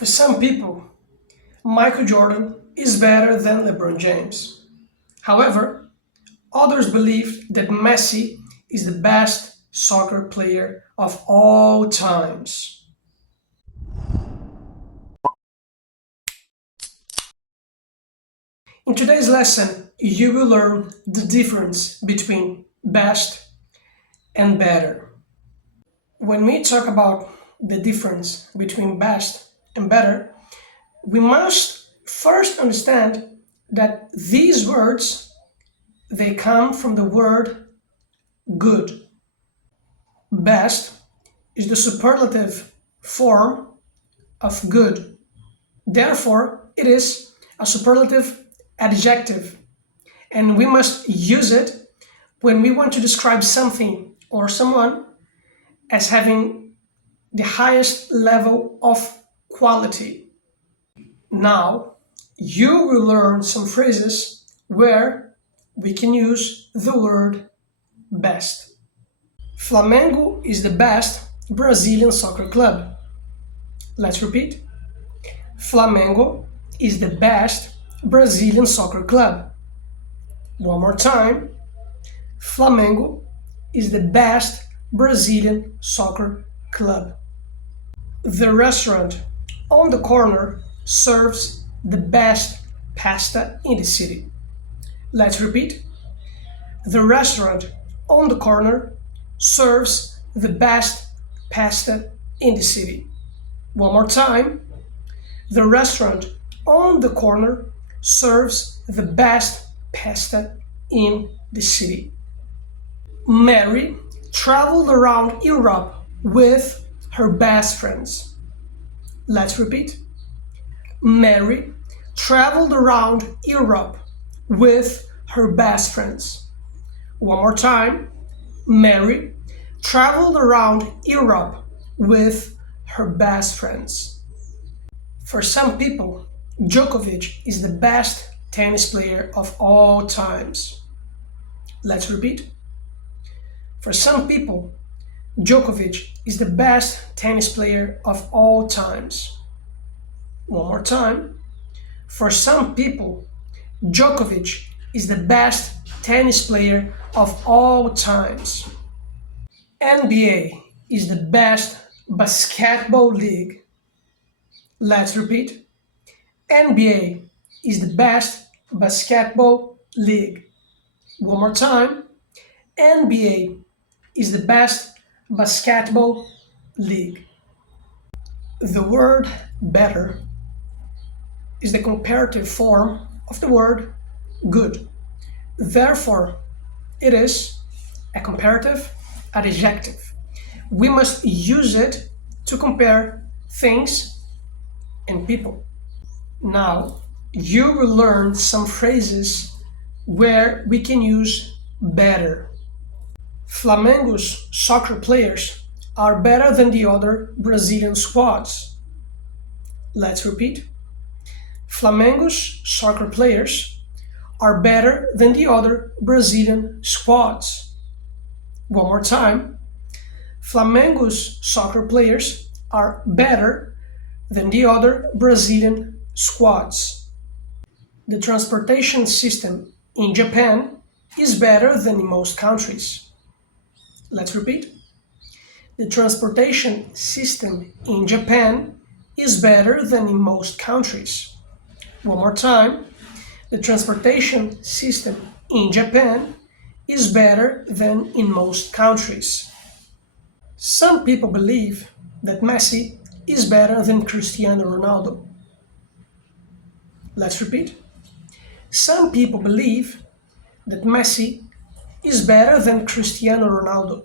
For some people, Michael Jordan is better than LeBron James. However, others believe that Messi is the best soccer player of all times. In today's lesson, you will learn the difference between best and better. When we talk about the difference between best and better, we must first understand that these words they come from the word good. Best is the superlative form of good. Therefore, it is a superlative adjective, and we must use it when we want to describe something or someone as having the highest level of quality. Now, you will learn some phrases where we can use the word best. Flamengo is the best Brazilian soccer club. Let's repeat. Flamengo is the best Brazilian soccer club. One more time. Flamengo is the best Brazilian soccer club. The restaurant on the corner serves the best pasta in the city. Let's repeat. The restaurant on the corner serves the best pasta in the city. One more time. The restaurant on the corner serves the best pasta in the city. Mary traveled around Europe with her best friends. Let's repeat. Mary traveled around Europe with her best friends. One more time. Mary traveled around Europe with her best friends. For some people, Djokovic is the best tennis player of all times. Let's repeat. For some people, Djokovic is the best tennis player of all times. One more time. For some people, Djokovic is the best tennis player of all times. NBA is the best basketball league. Let's repeat. NBA is the best basketball league. One more time. NBA is the best basketball league. The word better is the comparative form of the word good. Therefore, it is a comparative adjective. We must use it to compare things and people. Now, you will learn some phrases where we can use better. Flamengo's soccer players are better than the other Brazilian squads. Let's repeat. Flamengo's soccer players are better than the other Brazilian squads. One more time. Flamengo's soccer players are better than the other Brazilian squads. The transportation system in Japan is better than in most countries. Let's repeat. The transportation system in Japan is better than in most countries. One more time. The transportation system in Japan is better than in most countries. Some people believe that Messi is better than Cristiano Ronaldo. Let's repeat. Some people believe that Messi is better than Cristiano Ronaldo.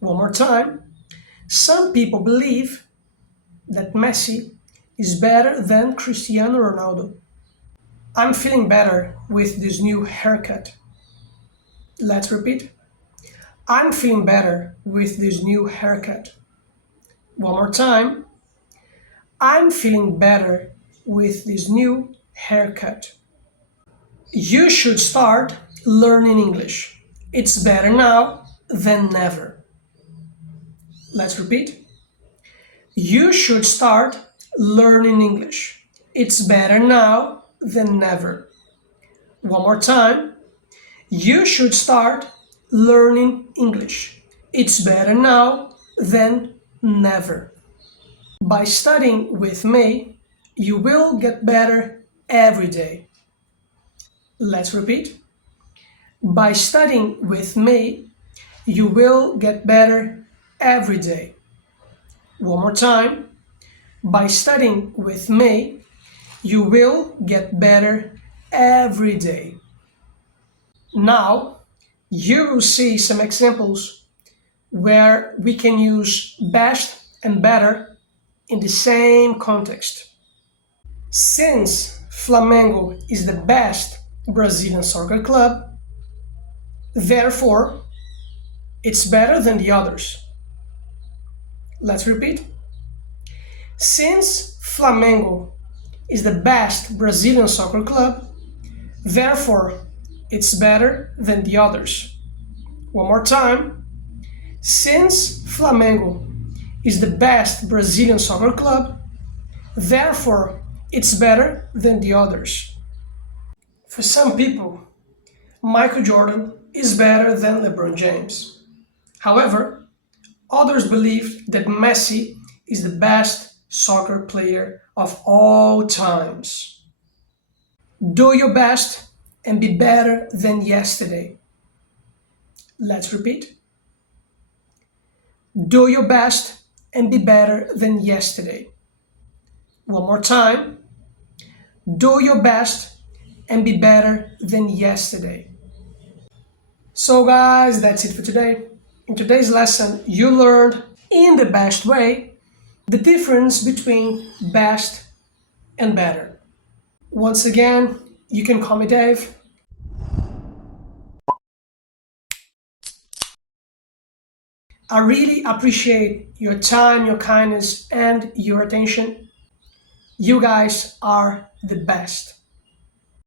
One more time. Some people believe that Messi is better than Cristiano Ronaldo. I'm feeling better with this new haircut. Let's repeat. I'm feeling better with this new haircut. One more time. I'm feeling better with this new haircut. You should start learning English. It's better now than never. Let's repeat. You should start learning English. It's better now than never. One more time. You should start learning English. It's better now than never. By studying with me, you will get better every day. Let's repeat. By studying with me, you will get better every day. One more time. By studying with me, you will get better every day. Now, you will see some examples where we can use best and better in the same context. Since Flamengo is the best Brazilian soccer club, therefore, it's better than the others. Let's repeat. Since Flamengo is the best Brazilian soccer club, therefore, it's better than the others. One more time. Since Flamengo is the best Brazilian soccer club, therefore, it's better than the others. For some people, Michael Jordan is better than LeBron James. However, others believe that Messi is the best soccer player of all times. Do your best and be better than yesterday. Let's repeat. Do your best and be better than yesterday. One more time. Do your best and be better than yesterday. So guys, that's it for today. In today's lesson, you learned in the best way the difference between best and better. Once again, you can call me Dave. I really appreciate your time, your kindness, and your attention. You guys are the best.